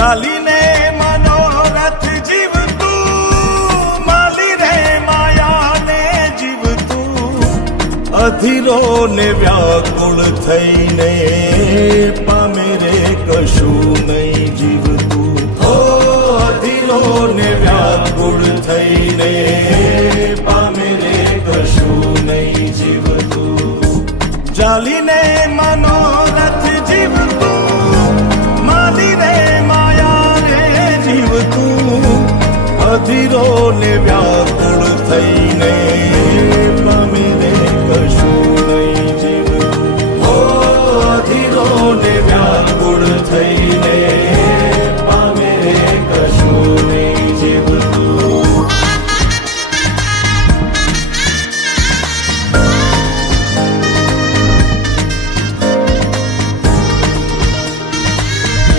ચાલીને મનોરથ જીવતું, માલી રે માયાને જીવતું, અધીરો ને વ્યાકુળ થઈને પામે રે કશું નહીં.